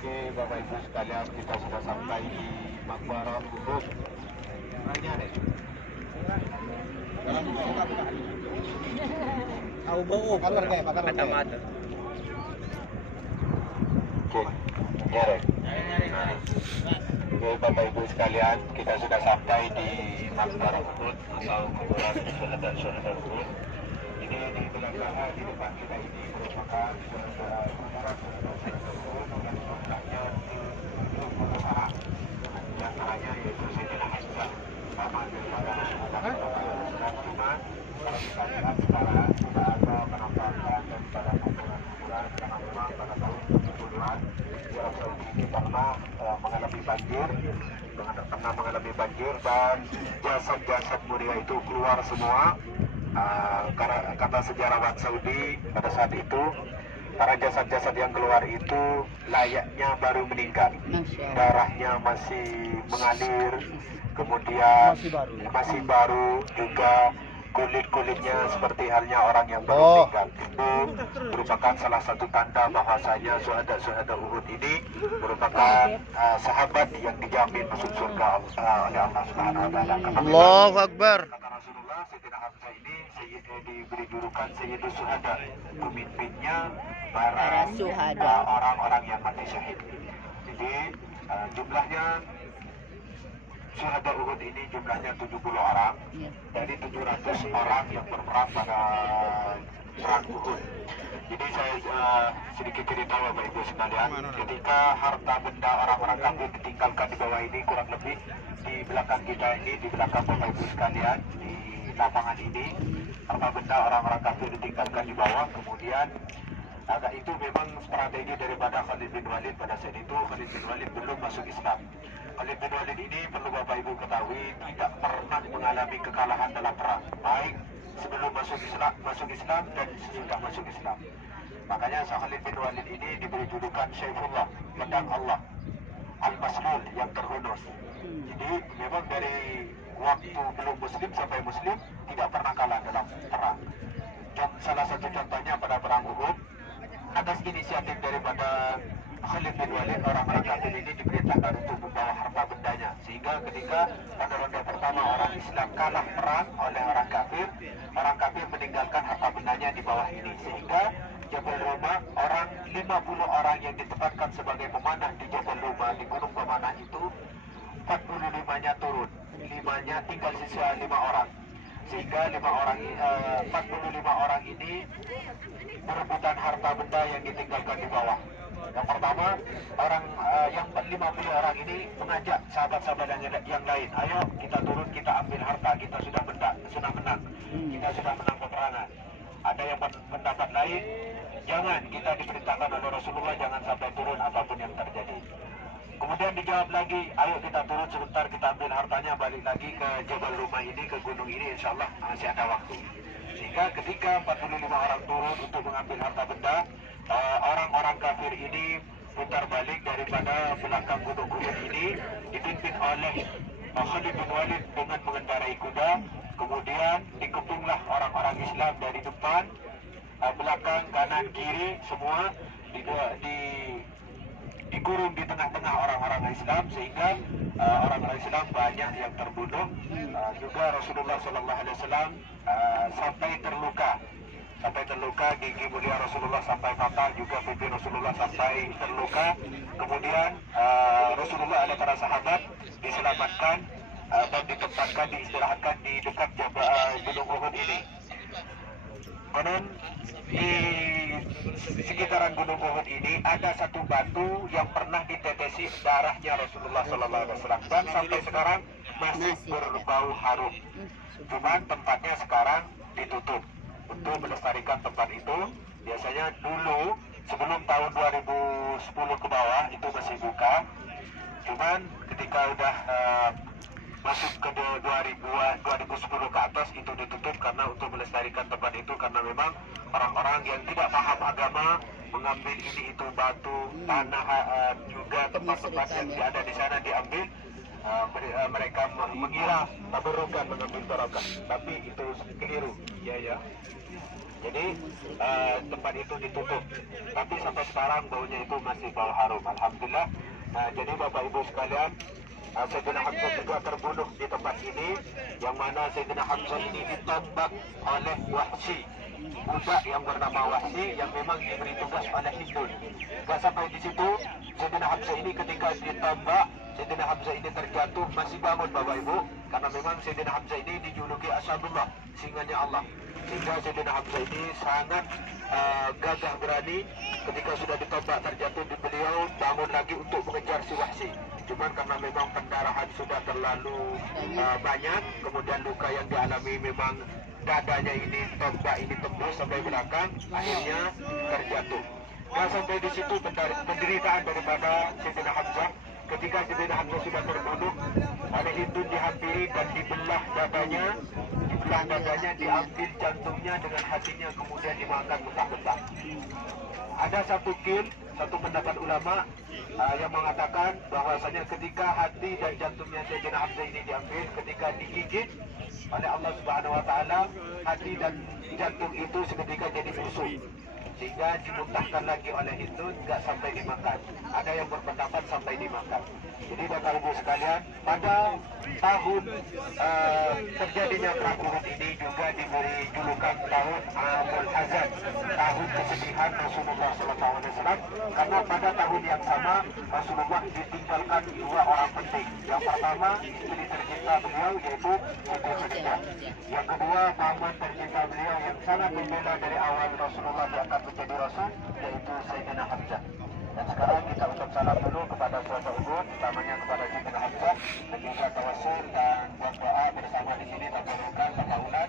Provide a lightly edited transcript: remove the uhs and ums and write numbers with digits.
Oke, Bapak Ibu sekalian, kita sudah sampai di Maqbarah Uhud. Nanya deh. Tahu bau, pakar kayak pakar. Oke, nyerek. Oke, Bapak Ibu sekalian, kita sudah sampai di Maqbarah Uhud atau kuburan syuhada Uhud. Ini di belakang, di depan kita ini merupakan kuburan syuhada Uhud yang jumlahnya 70 orang. Di antaranya yaitu Sayyidina Hamzah, paman daripada Rasulullah SAW. Cuma kalau kita lihat sekarang sudah ada penampakan daripada kuburan-kuburan karena memang pada tahun 70-an di Arab Saudi ini pernah mengalami banjir dan jasad-jasad mulia itu keluar semua. Karena kata sejarawan Saudi pada saat itu, para jasad-jasad yang keluar itu layaknya baru meninggal, darahnya masih mengalir, kemudian masih baru juga kulit-kulitnya seperti halnya orang yang baru meninggal. Itu merupakan salah satu tanda bahwasanya syuhada Uhud ini merupakan sahabat yang dijamin masuk surga oleh Allah Subhanahu wa taala. Allahu Akbar. Kata Rasulullah, Sayyidina Hamzah ini diberi julukan Sayyidus Syuhada, pemimpinnya para orang-orang yang mati syahid. Jadi jumlahnya syuhada Uhud ini jumlahnya 70 orang dari 700 orang yang berperang pada perang Uhud. Jadi saya sedikit cerita Bapak Ibu sekalian, ketika harta benda orang-orang kafir ditinggalkan di bawah ini, kurang lebih di belakang kita ini, di belakang Bapak Ibu sekalian, di lapangan ini, harta benda orang-orang kafir ditinggalkan di bawah. Kemudian agak itu memang strategi daripada Khalid bin Walid pada saat itu. Khalid bin Walid belum masuk Islam. Khalid bin Walid ini perlu Bapak Ibu ketahui tidak pernah mengalami kekalahan dalam perang, baik sebelum masuk Islam dan sesudah masuk Islam. Makanya Khalid bin Walid ini diberi julukan Syaifullah, pedang Allah, Al-Maslul, yang terhunus. Jadi memang dari waktu belum Muslim sampai Muslim tidak pernah kalah dalam perang. Dan salah satu contohnya pada perang Uhud, atas inisiatif daripada Khalid bin Walid, orang-orang kafir ini diperintahkan untuk membawa harta bendanya, sehingga ketika pada ronde pertama orang Islam kalah perang oleh orang kafir meninggalkan harta bendanya di bawah ini, sehingga Jabal Ruma, 50 orang yang ditempatkan sebagai pemanah di Jabal Ruma, di Gunung Pemanah itu, 45-nya turun, 5-nya tinggal sisa 5 orang, sehingga 45 orang ini berebutan harta benda yang ditinggalkan di bawah. Yang pertama, yang 50 orang ini mengajak sahabat-sahabat yang lain, ayo kita turun, kita ambil harta, kita sudah menang, kita sudah menang peperangan. Ada yang pendapat lain, jangan, kita diperintahkan oleh Rasulullah jangan sampai turun apapun yang terjadi. Kemudian dijawab lagi, ayo kita turun sebentar, kita ambil hartanya, balik lagi ke Jabal Rumah ini, ke gunung ini, insya Allah masih ada waktu. Sehingga ketika 45 orang turun untuk mengambil harta benda, orang-orang kafir ini putar balik daripada belakang gunung Uhud ini, dipimpin oleh Khalid bin Walid dengan mengendarai kuda. Kemudian dikepunglah orang-orang Islam dari depan, belakang, kanan, kiri, semua digurung di tengah-tengah orang-orang Islam, sehingga orang-orang Islam banyak yang terbunuh. Juga Rasulullah SAW sampai terluka, gigi mulia Rasulullah sampai patah, juga pipi Rasulullah sampai terluka. Kemudian Rasulullah ada para sahabat diselamatkan dan ditempatkan, diistirahatkan di dekat Gunung Uhud ini. Konon di sekitaran Gunung Uhud ini ada satu batu yang pernah ditetesi darahnya Rasulullah SAW, dan sampai sekarang masih berbau harum. Cuman tempatnya sekarang ditutup. Untuk melestarikan tempat itu, biasanya dulu sebelum tahun 2010 ke bawah itu masih buka. Cuman ketika udah masuk ke 2010 ke atas itu ditutup karena untuk melestarikan tempat itu, karena memang orang-orang yang tidak paham agama mengambil ini itu batu, tanah, juga tempat-tempat yang ada di sana diambil. Mereka mengira tabarukan mengambil barokah, tapi itu keliru. Ya. Jadi Jadi tempat itu ditutup. Tapi sampai sekarang baunya itu masih bau harum. Alhamdulillah. Jadi Bapak Ibu sekalian, Sayyidina Hamzah juga terbunuh di tempat ini, yang mana Sayyidina Hamzah ini ditembak oleh Wahsy, budak yang bernama Wahsy yang memang diberi tugas oleh Hindun. Gak sampai di situ, Sayyidina Hamzah ini ketika ditembak, Sayyidina Hamzah ini terjatuh masih bangun Bapak Ibu, karena memang Sayyidina Hamzah ini dijuluki Asadullah, singanya Allah. Sehingga Sayyidina Hamzah ini sangat gagah berani. Ketika sudah ditembak terjatuh, beliau bangun lagi untuk mengejar si Wahsy. Cuman karena memang pendarahan sudah terlalu banyak, kemudian luka yang dialami memang dadanya ini tembak ini tembus sampai belakang, akhirnya terjatuh. Dan sampai di situ penderitaan daripada Sayyidina Hamzah. Ketika Sayyidina Hamzah sudah terbunuh oleh Hindun, dihampiri dan dibelah dadanya, diambil jantungnya dengan hatinya, kemudian dimakan mentah-mentah. Ada satu pendapat ulama yang mengatakan bahwasanya ketika hati dan jantungnya Sayyidina Hamzah ini diambil, ketika digigit oleh Allah Subhanahu wa taala, hati dan jantung itu seketika jadi busuk, sehingga dimuntahkan lagi oleh Hindun, nggak sampai dimakan. Ada yang berpendapat sampai dimakan. Jadi Bapak Ibu sekalian, pada tahun terjadinya perang Uhud ini juga diberi julukan tahun Amul Hazan, tahun kesedihan Rasulullah SAW, karena pada tahun yang sama Rasulullah ditinggalkan dua orang penting. Yang pertama, istri tercinta beliau yaitu Siti Khadijah. Yang kedua, paman tercinta beliau yang sangat membela dari awal Rasulullah diangkat menjadi Rasul, yaitu Sayyidina Hamzah. Dan sekarang kita ucap salam dulu kepada Bapak Ibu, utamanya kepada Sayyidina Hamzah, dan juga tawassul dan buat doa bersama di sini, tabarukan, tafaulan.